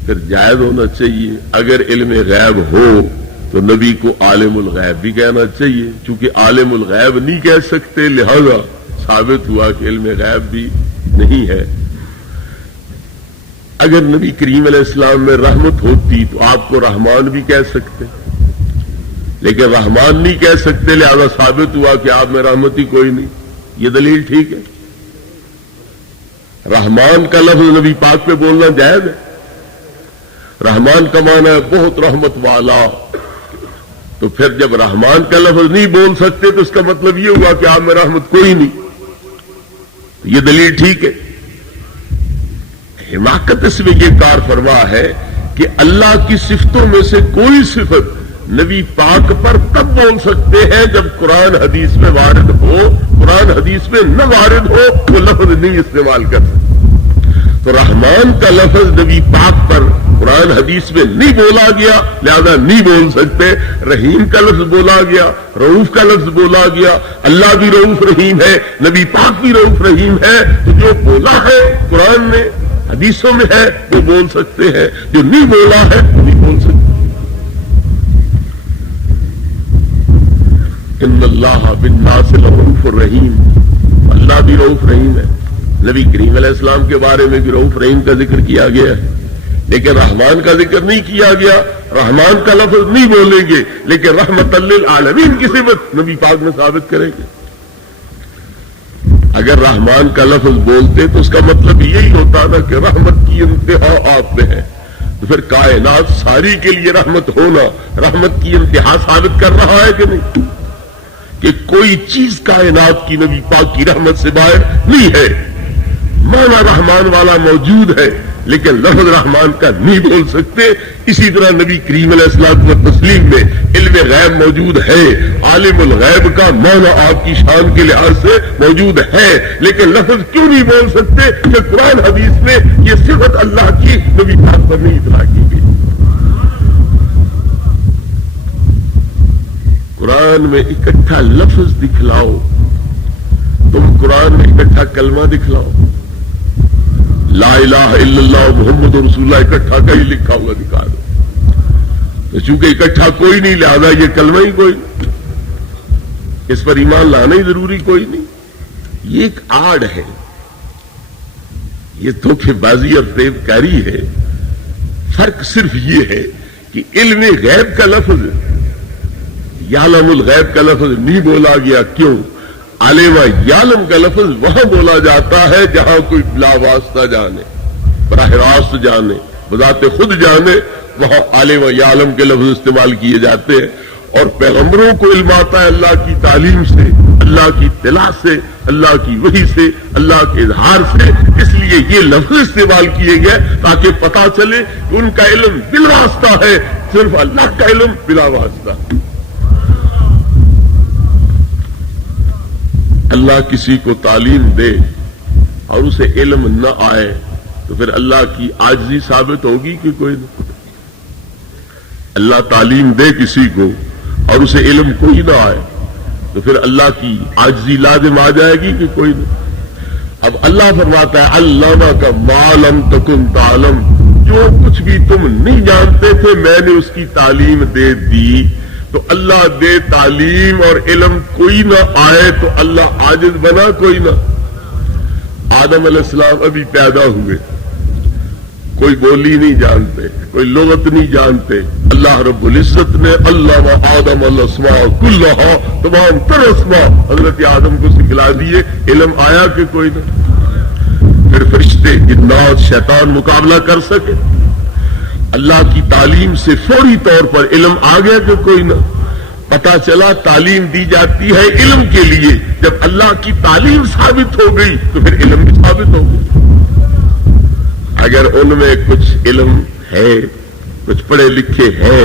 پھر جائز ہونا چاہیے. اگر علم غیب ہو تو نبی کو عالم الغیب بھی کہنا چاہیے. چونکہ عالم الغیب نہیں کہہ سکتے لہذا ثابت ہوا کہ علم غیب بھی نہیں ہے. اگر نبی کریم علیہ السلام میں رحمت ہوتی تو آپ کو رحمان بھی کہہ سکتے، لیکن رحمان نہیں کہہ سکتے لہذا ثابت ہوا کہ آپ میں رحمت ہی کوئی نہیں. یہ دلیل ٹھیک ہے؟ رحمان کا لفظ نبی پاک پہ بولنا جائز ہے. رحمان کا معنی ہے بہت رحمت والا. تو پھر جب رحمان کا لفظ نہیں بول سکتے تو اس کا مطلب یہ ہوا کہ آپ میں رحمت کوئی نہیں. یہ دلیل ٹھیک ہے؟ حماقت اس میں یہ کار فرما ہے کہ اللہ کی صفتوں میں سے کوئی صفت نبی پاک پر تب بول سکتے ہیں جب قرآن حدیث میں وارد ہو. قرآن حدیث میں نہ وارد ہو وہ لفظ نہیں استعمال کر سکتے. تو رحمان کا لفظ نبی پاک پر قرآن حدیث میں نہیں بولا گیا لہذا نہیں بول سکتے. رحیم کا لفظ بولا گیا، رؤوف کا لفظ بولا گیا. اللہ بھی رؤوف رحیم ہے، نبی پاک بھی رؤوف رحیم ہے. تو جو بولا ہے قرآن نے حدیثوں میں ہے وہ بول سکتے ہیں، جو نہیں بولا ہے وہ نہیں بول سکتے. ان اللہ بالناس لرؤوف رحیم، اللہ بھی رؤوف رحیم ہے. نبی کریم علیہ السلام کے بارے میں بھی رؤوف رحیم کا ذکر کیا گیا ہے، لیکن رحمان کا ذکر نہیں کیا گیا. رحمان کا لفظ نہیں بولیں گے لیکن رحمت للعالمین کی صفت نبی پاک میں ثابت کریں گے. اگر رحمان کا لفظ بولتے تو اس کا مطلب یہی ہوتا نا کہ رحمت کی انتہا آپ میں ہے. تو پھر کائنات ساری کے لیے رحمت ہونا رحمت کی انتہا ثابت کر رہا ہے کہ نہیں؟ کہ کوئی چیز کائنات کی نبی پاک کی رحمت سے باہر نہیں ہے. معنی رحمان والا موجود ہے لیکن لفظ رحمان کا نہیں بول سکتے. اسی طرح نبی کریم علیہ السلام و تسلیم میں علم غیب موجود ہے. عالم الغیب کا معنی آپ کی شان کے لحاظ سے موجود ہے لیکن لفظ کیوں نہیں بول سکتے کہ قرآن حدیث میں یہ صفت اللہ کی نبی پاک پر نہیں اطلاع کی گئی. قرآن میں اکٹھا لفظ دکھلاؤ، تم قرآن میں اکٹھا کلمہ دکھلاؤ. لا الہ الا اللہ محمد رسول اللہ اکٹھا کہیں لکھا ہوا دکھا دو. چونکہ اکٹھا کوئی نہیں لہذا یہ کلمہ ہی کوئی نہیں، اس پر ایمان لانا ہی ضروری کوئی نہیں. یہ ایک آڑ ہے، یہ دھوکے بازی اور فریب کاری ہے. فرق صرف یہ ہے کہ علم غیب کا لفظ یعلم الغیب کا لفظ نہیں بولا گیا. کیوں؟ عالم یعلم کا لفظ وہاں بولا جاتا ہے جہاں کوئی بلا واسطہ جانے، براہ راست جانے، بذات خود جانے، وہاں عالم یعلم کے لفظ استعمال کیے جاتے ہیں. اور پیغمبروں کو علم آتا ہے اللہ کی تعلیم سے، اللہ کی اطلاع سے، اللہ کی وحی سے، اللہ کے اظہار سے. اس لیے یہ لفظ استعمال کیے گئے تاکہ پتا چلے کہ ان کا علم بالواسطہ ہے، صرف اللہ کا علم بلا واسطہ. اللہ کسی کو تعلیم دے اور اسے علم نہ آئے تو پھر اللہ کی عاجزی ثابت ہوگی کہ کوئی نہیں؟ اللہ تعلیم دے کسی کو اور اسے علم کوئی نہ آئے تو پھر اللہ کی عاجزی لازم آ جائے گی کہ کوئی نہیں؟ اب اللہ فرماتا ہے علامہ کا ما لم تکن تعلم، جو کچھ بھی تم نہیں جانتے تھے میں نے اس کی تعلیم دے دی. تو اللہ دے تعلیم اور علم کوئی نہ آئے تو اللہ عاجز بنا کوئی نہ. آدم علیہ السلام ابھی پیدا ہوئے، کوئی بولی نہیں جانتے، کوئی لغت نہیں جانتے. اللہ رب العزت نے اللہ و آدم الاسماء کلھا، تمام تر اسماء حضرت آدم کو سکھلا دیے. علم آیا کہ کوئی نہ؟ پھر فرشتے جنات شیطان مقابلہ کر سکے؟ اللہ کی تعلیم سے فوری طور پر علم آ گیا کہ کوئی نہ؟ پتا چلا تعلیم دی جاتی ہے علم کے لیے، جب اللہ کی تعلیم ثابت ہو گئی تو پھر علم بھی ثابت ہو گئی. اگر ان میں کچھ علم ہے، کچھ پڑھے لکھے ہیں،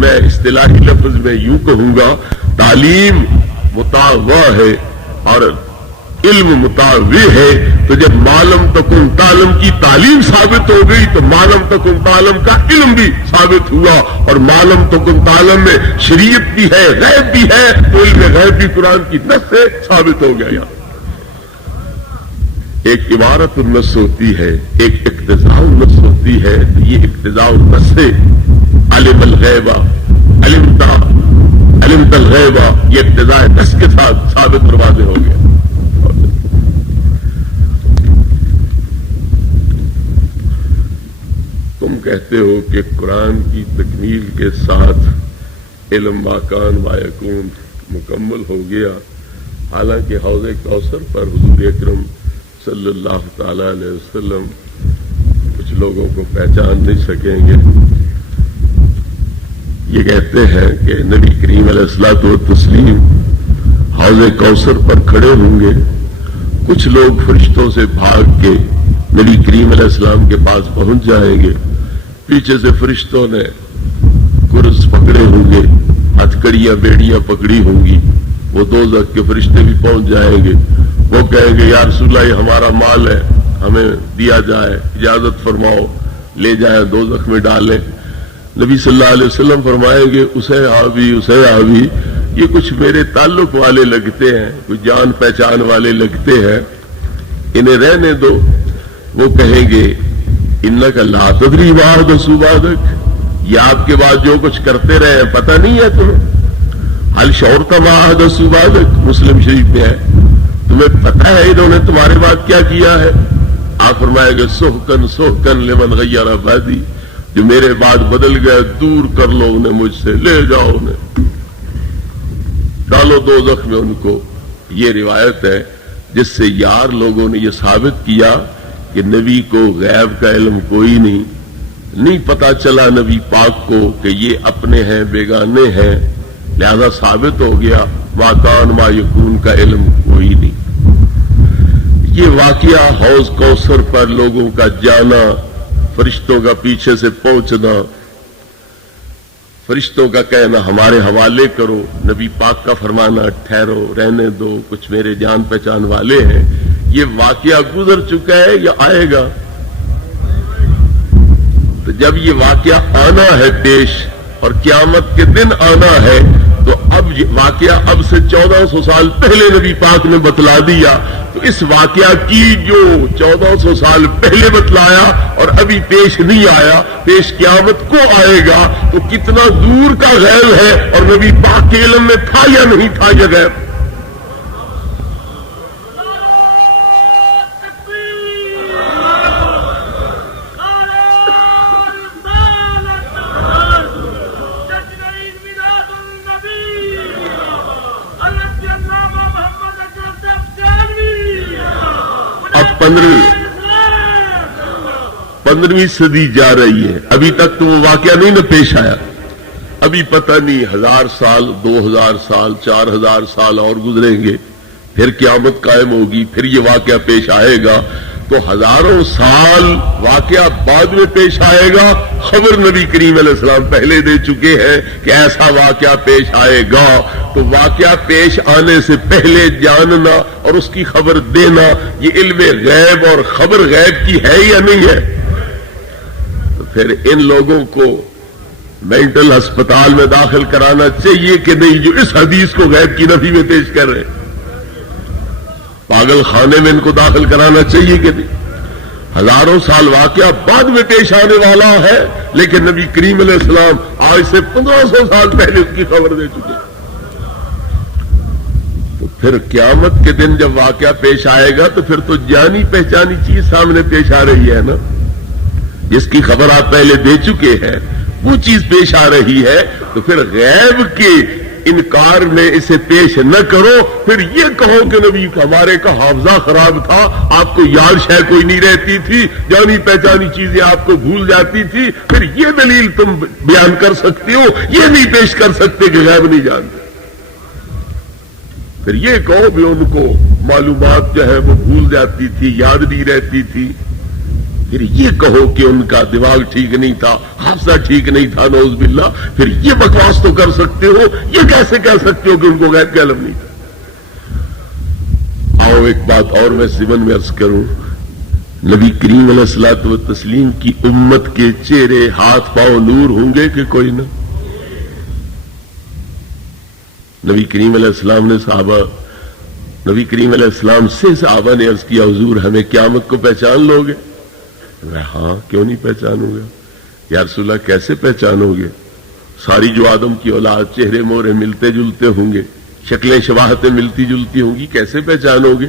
میں اصطلاحی لفظ میں یوں کہوں گا تعلیم متاوع ہے اور علم متاوع ہے. تو جب معلم تکن تعلم کی تعلیم ثابت ہو گئی تو معلم تکن تعلم کا علم بھی ثابت ہوا، اور معلم تکن تعلم میں شریعت بھی ہے، غیب بھی ہے، تو علم غیب بھی قرآن کی نص سے ثابت ہو گیا. ایک عبارت النص ہوتی ہے، ایک اقتضاء النص ہوتی ہے. یہ اقتضاء النص ہے. علم الغیب علمت الغیب، یہ اقتضاء نص کے ساتھ ثابت اور واضح ہو گیا. تم کہتے ہو کہ قرآن کی تکمیل کے ساتھ علم ما کان ما یکون مکمل ہو گیا، حالانکہ حوض کوثر پر حضور اکرم صلی اللہ تعالی علیہ وسلم کچھ لوگوں کو پہچان نہیں سکیں گے. یہ کہتے ہیں کہ نبی کریم علیہ الصلوۃ والتسلیم حوض کوثر پر کھڑے ہوں گے، کچھ لوگ فرشتوں سے بھاگ کے نبی کریم علیہ السلام کے پاس پہنچ جائیں گے. پیچھے سے فرشتوں نے کرز پکڑے ہوں گے، ہتھکڑیاں بیڑیاں پکڑی ہوں گی. وہ دوزخ کے فرشتے بھی پہنچ جائیں گے. وہ کہیں گے یا رسول اللہ یہ ہمارا مال ہے، ہمیں دیا جائے، اجازت فرماؤ، لے جائیں دوزخ میں ڈالیں. نبی صلی اللہ علیہ وسلم فرمائیں گے اسے آبی یہ کچھ میرے تعلق والے لگتے ہیں، کچھ جان پہچان والے لگتے ہیں، انہیں رہنے دو. وہ کہیں گے انک لا تدری ما احدثوا بعدک، یہ آپ کے بعد جو کچھ کرتے رہے ہیں پتہ نہیں ہے تمہیں. هل شعرت ما احدثوا بعدک، مسلم شریف میں ہے، تمہیں پتہ ہے انہوں نے تمہارے بعد کیا کیا ہے؟ آپ فرمائے گے سحقن سحقن لمن غیر بعدی، جو میرے بعد بدل گئے دور کر لو انہیں مجھ سے، لے جاؤ انہیں، ڈالو دوزخ میں ان کو. یہ روایت ہے جس سے یار لوگوں نے یہ ثابت کیا کہ نبی کو غیب کا علم کوئی نہیں پتا چلا نبی پاک کو کہ یہ اپنے ہیں بیگانے ہیں، لہذا ثابت ہو گیا ما کان ما یکون کا علم کوئی نہیں. یہ واقعہ حوض کوثر پر لوگوں کا جانا، فرشتوں کا پیچھے سے پہنچنا، فرشتوں کا کہنا ہمارے حوالے کرو، نبی پاک کا فرمانا ٹھہرو، رہنے دو، کچھ میرے جان پہچان والے ہیں. یہ واقعہ گزر چکا ہے یا آئے گا؟ تو جب یہ واقعہ آنا ہے پیش اور قیامت کے دن آنا ہے تو اب یہ واقعہ اب سے 1400 سال پہلے نبی پاک نے بتلا دیا. تو اس واقعہ کی جو 1400 سال پہلے بتلایا اور ابھی پیش نہیں آیا، پیش قیامت کو آئے گا، تو کتنا دور کا غیب ہے اور نبی پاک کے علم میں تھا یا نہیں تھا یہ غیب؟ اب 15ویں صدی جا رہی ہے، ابھی تک تو وہ واقعہ نہیں نہ پیش آیا. ابھی پتہ نہیں 1000 سال 2000 سال 4000 سال اور گزریں گے، پھر قیامت قائم ہوگی، پھر یہ واقعہ پیش آئے گا. تو ہزاروں سال واقعہ بعد میں پیش آئے گا، خبر نبی کریم علیہ السلام پہلے دے چکے ہیں کہ ایسا واقعہ پیش آئے گا، تو واقعہ پیش آنے سے پہلے جاننا اور اس کی خبر دینا، یہ علم غیب اور خبر غیب کی ہے یا نہیں ہے؟ تو پھر ان لوگوں کو مینٹل ہسپتال میں داخل کرانا چاہیے کہ نہیں جو اس حدیث کو غیب کی نفی میں پیش کر رہے ہیں؟ پاگل خانے میں ان کو داخل کرانا چاہیے کہ نہیں؟ ہزاروں سال واقعہ بعد میں پیش آنے والا ہے، لیکن نبی کریم علیہ السلام آج سے 1500 سال پہلے اس کی خبر دے چکے۔ تو پھر قیامت کے دن جب واقعہ پیش آئے گا تو پھر تو جانی پہچانی چیز سامنے پیش آ رہی ہے نا، جس کی خبر آپ پہلے دے چکے ہیں وہ چیز پیش آ رہی ہے، تو پھر غیب کے انکار میں اسے پیش نہ کرو، پھر یہ کہو کہ نبی ہمارے کا حافظہ خراب تھا، آپ کو یاد شے کوئی نہیں رہتی تھی، جانی پہچانی چیزیں آپ کو بھول جاتی تھی، پھر یہ دلیل تم بیان کر سکتے ہو، یہ نہیں پیش کر سکتے کہ غیب نہیں جانتے۔ پھر یہ کہو بھی ان کو معلومات جو ہے وہ بھول جاتی تھی، یاد نہیں رہتی تھی، پھر یہ کہو کہ ان کا دماغ ٹھیک نہیں تھا، حافظہ ٹھیک نہیں تھا، نعوذ باللہ، پھر یہ بکواس تو کر سکتے ہو، یہ کیسے کہہ سکتے ہو کہ ان کو غیب کا علم نہیں تھا؟ آؤ ایک بات اور میں ضمن میں عرض کروں، نبی کریم علیہ الصلوۃ والتسلیم کی امت کے چہرے ہاتھ پاؤں نور ہوں گے کہ کوئی نہ؟ نبی کریم علیہ السلام نے نبی کریم علیہ السلام سے صحابہ نے عرض کیا حضور ہمیں قیامت کو پہچان لو گے؟ ہاں کیوں نہیں پہچانوں گے یا رسول اللہ، کیسے پہچانو گے؟ ساری جو آدم کی اولاد چہرے مورے ملتے جلتے ہوں گے، شکلیں شباہتیں ملتی جلتی ہوں گی، کیسے پہچانو گے؟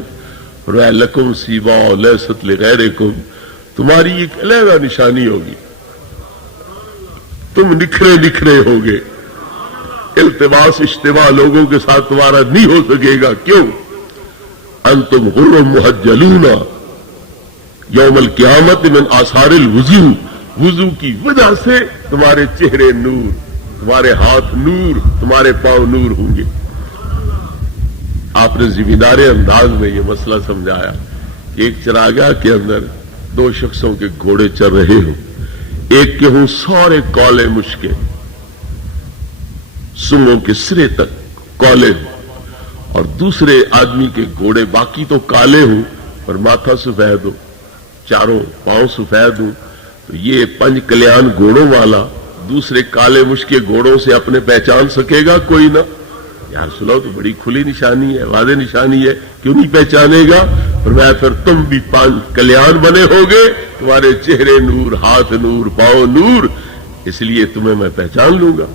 لکم سیما لیست لغیرکم، تمہاری ایک علیحدہ نشانی ہوگی، تم نکھرے نکھرے ہوگے، التباس اجتماع لوگوں کے ساتھ تمہارا نہیں ہو سکے گا۔ کیوں؟ انتم غر محجلون یوم القیامت من آثار الوضو، وضو کی وجہ سے تمہارے چہرے نور، تمہارے ہاتھ نور، تمہارے پاؤں نور ہوں گے۔ آپ نے زمیندارے انداز میں یہ مسئلہ سمجھایا کہ ایک چراگاہ کے اندر دو شخصوں کے گھوڑے چل رہے ہوں، ایک کے ہوں سارے کالے مشکے، سنگوں کے سرے تک کالے ہوں، اور دوسرے آدمی کے گھوڑے باقی تو کالے ہوں اور ماتھا سفید ہو، چاروں پاؤں سفید ہوں، تو یہ پنج کلیان گھوڑوں والا دوسرے کالے مشکے گھوڑوں سے اپنے پہچان سکے گا کوئی نہ؟ یار سنو تو بڑی کھلی نشانی ہے، واضح نشانی ہے، کیوں نہیں پہچانے گا؟ فرمایا پھر تم بھی پانچ کلیان بنے ہوگے، تمہارے چہرے نور، ہاتھ نور، پاؤں نور، اس لیے تمہیں میں پہچان لوں گا۔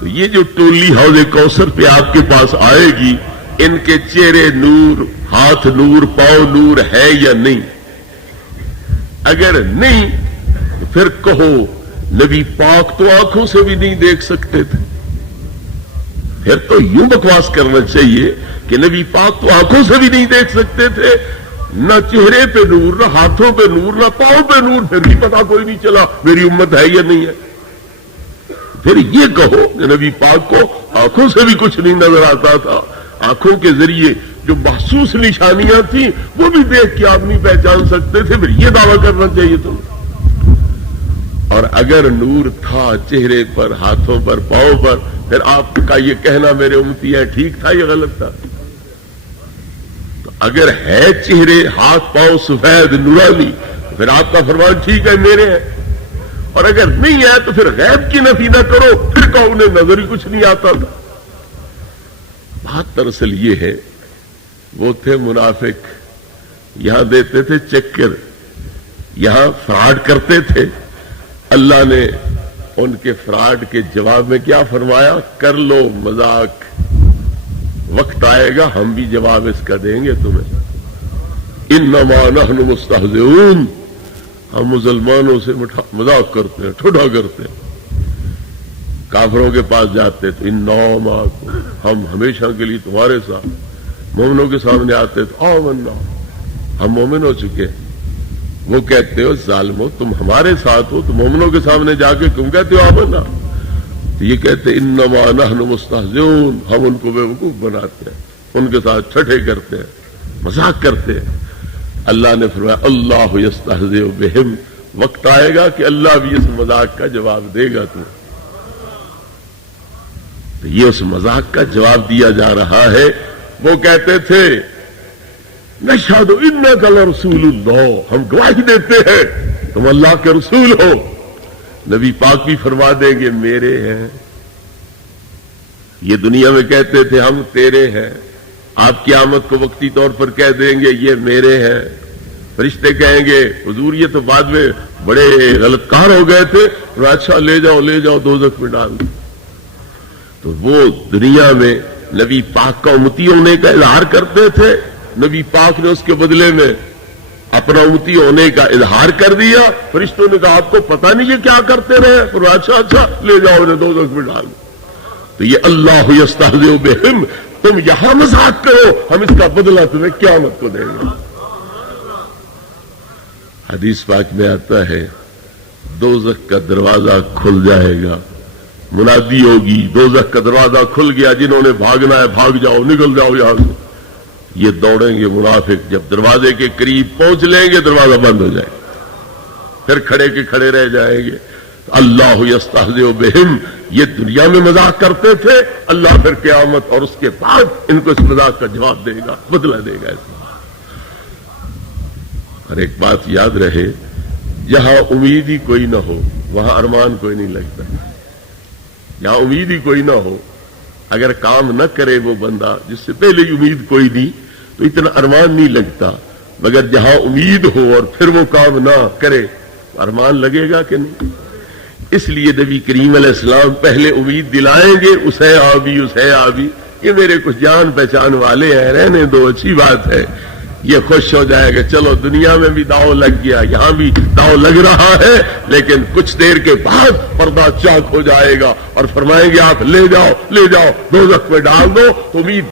تو یہ جو ٹولی حوض کوثر پہ آپ کے پاس آئے گی، ان کے چہرے نور، ہاتھ نور، پاؤں نور ہے یا نہیں؟ اگر نہیں تو پھر کہو نبی پاک تو آنکھوں سے بھی نہیں دیکھ سکتے تھے، پھر تو یوں بکواس کرنا چاہیے کہ نبی پاک تو آنکھوں سے بھی نہیں دیکھ سکتے تھے، نہ چہرے پہ نور، نہ ہاتھوں پہ نور، نہ پاؤں پہ نور، پھر بھی پتا کوئی نہیں چلا میری امت ہے یا نہیں ہے۔ پھر یہ کہو کہ نبی پاک کو آنکھوں سے بھی کچھ نہیں نظر آتا تھا، آنکھوں کے ذریعے جو محسوس نشانیاں تھیں وہ بھی دیکھ کے آپ نہیں پہچان سکتے تھے، پھر یہ دعویٰ کرنا چاہیے تم۔ اور اگر نور تھا چہرے پر، ہاتھوں پر، پاؤں پر، پھر آپ کا یہ کہنا میرے امتی ہے ٹھیک تھا یا غلط تھا؟ تو اگر ہے چہرے، ہاتھ، پاؤں سفید نورانی، پھر آپ کا فرمان ٹھیک ہے میرے ہے، اور اگر نہیں ہے تو پھر غیب کی نفی نہ کرو، پھر کہو انہیں نظر ہی کچھ نہیں آتا تھا۔ بات دراصل یہ ہے، وہ تھے منافق، یہاں دیتے تھے چکر، یہاں فراڈ کرتے تھے، اللہ نے ان کے فراڈ کے جواب میں کیا فرمایا؟ کر لو مذاق، وقت آئے گا ہم بھی جواب اس کا دیں گے تمہیں۔ انما نحن مستہزئون، ہم مسلمانوں سے مذاق کرتے ہیں، ٹھٹھا کرتے ہیں۔ کافروں کے پاس جاتے تو انما معکم، ہم ہمیشہ کے لیے تمہارے ساتھ۔ مومنوں کے سامنے آتے تو آمنا، ہم مومن ہو چکے ہیں۔ وہ کہتے ہو ظالمو تم ہمارے ساتھ ہو تو مومنوں کے سامنے جا کے تم کہتے ہو آمنا؟ تو یہ کہتے انما نحن مستہزئون، ہم ان کو بیوقوف بناتے ہیں، ان کے ساتھ ٹھٹھے کرتے ہیں، مذاق کرتے ہیں۔ اللہ نے فرمایا اللہ یستہزئ بہم، وقت آئے گا کہ اللہ بھی اس مذاق کا جواب دے گا تمہیں۔ تو یہ اس مذاق کا جواب دیا جا رہا ہے۔ وہ کہتے تھے نشہد انک لرسول اللہ، ہم گواہی دیتے ہیں تم اللہ کے رسول ہو۔ نبی پاک بھی فرما دیں گے میرے ہیں۔ یہ دنیا میں کہتے تھے ہم تیرے ہیں، آپ قیامت کو وقتی طور پر کہہ دیں گے یہ میرے ہیں۔ فرشتے کہیں گے حضور یہ تو بعد میں بڑے غلط کار ہو گئے تھے، اور اچھا لے جاؤ دوزخ میں ڈال دو۔ تو وہ دنیا میں نبی پاک کا امتی ہونے کا اظہار کرتے تھے، نبی پاک نے اس کے بدلے میں اپنا امتی ہونے کا اظہار کر دیا۔ فرشتوں نے کہا آپ کو پتہ نہیں یہ کیا کرتے رہے، اور اچھا لے جاؤ انہیں دوزخ میں ڈال دو۔ تو یہ اللہ یستہزئ بہم، تم یہاں مذاق کرو، ہم اس کا بدلہ تمہیں قیامت کو دیں گے۔ حدیث پاک میں آتا ہے دوزخ کا دروازہ کھل جائے گا، منادی ہوگی دوزخ کا دروازہ کھل گیا، جنہوں نے بھاگنا ہے بھاگ جاؤ، نکل جاؤ یہاں سے۔ یہ دوڑیں گے منافق، جب دروازے کے قریب پہنچ لیں گے دروازہ بند ہو جائے، پھر کھڑے کے کھڑے رہ جائیں گے۔ اللہ یستہزئ بہم، یہ دنیا میں مذاق کرتے تھے، اللہ پھر قیامت اور اس کے بعد ان کو اس مذاق کا جواب دے گا، بدلہ دے گا۔ اور ایک بات یاد رہے، جہاں امید ہی کوئی نہ ہو وہاں ارمان کوئی نہیں لگتا۔ جہاں امید ہی کوئی نہ ہو، اگر کام نہ کرے وہ بندہ جس سے پہلے ہی امید کوئی نہیں تو اتنا ارمان نہیں لگتا، مگر جہاں امید ہو اور پھر وہ کام نہ کرے ارمان لگے گا کہ نہیں؟ اس لیے نبی کریم علیہ السلام پہلے امید دلائیں گے اسے آبی کہ میرے کچھ جان پہچان والے ہیں، رہنے دو، اچھی بات ہے۔ یہ خوش ہو جائے گا، چلو دنیا میں بھی داؤ لگ گیا، یہاں بھی داؤ لگ رہا ہے، لیکن کچھ دیر کے بعد پردہ چاک ہو جائے گا اور فرمائیں گے آپ لے جاؤ دوزخ میں ڈال دو۔ امید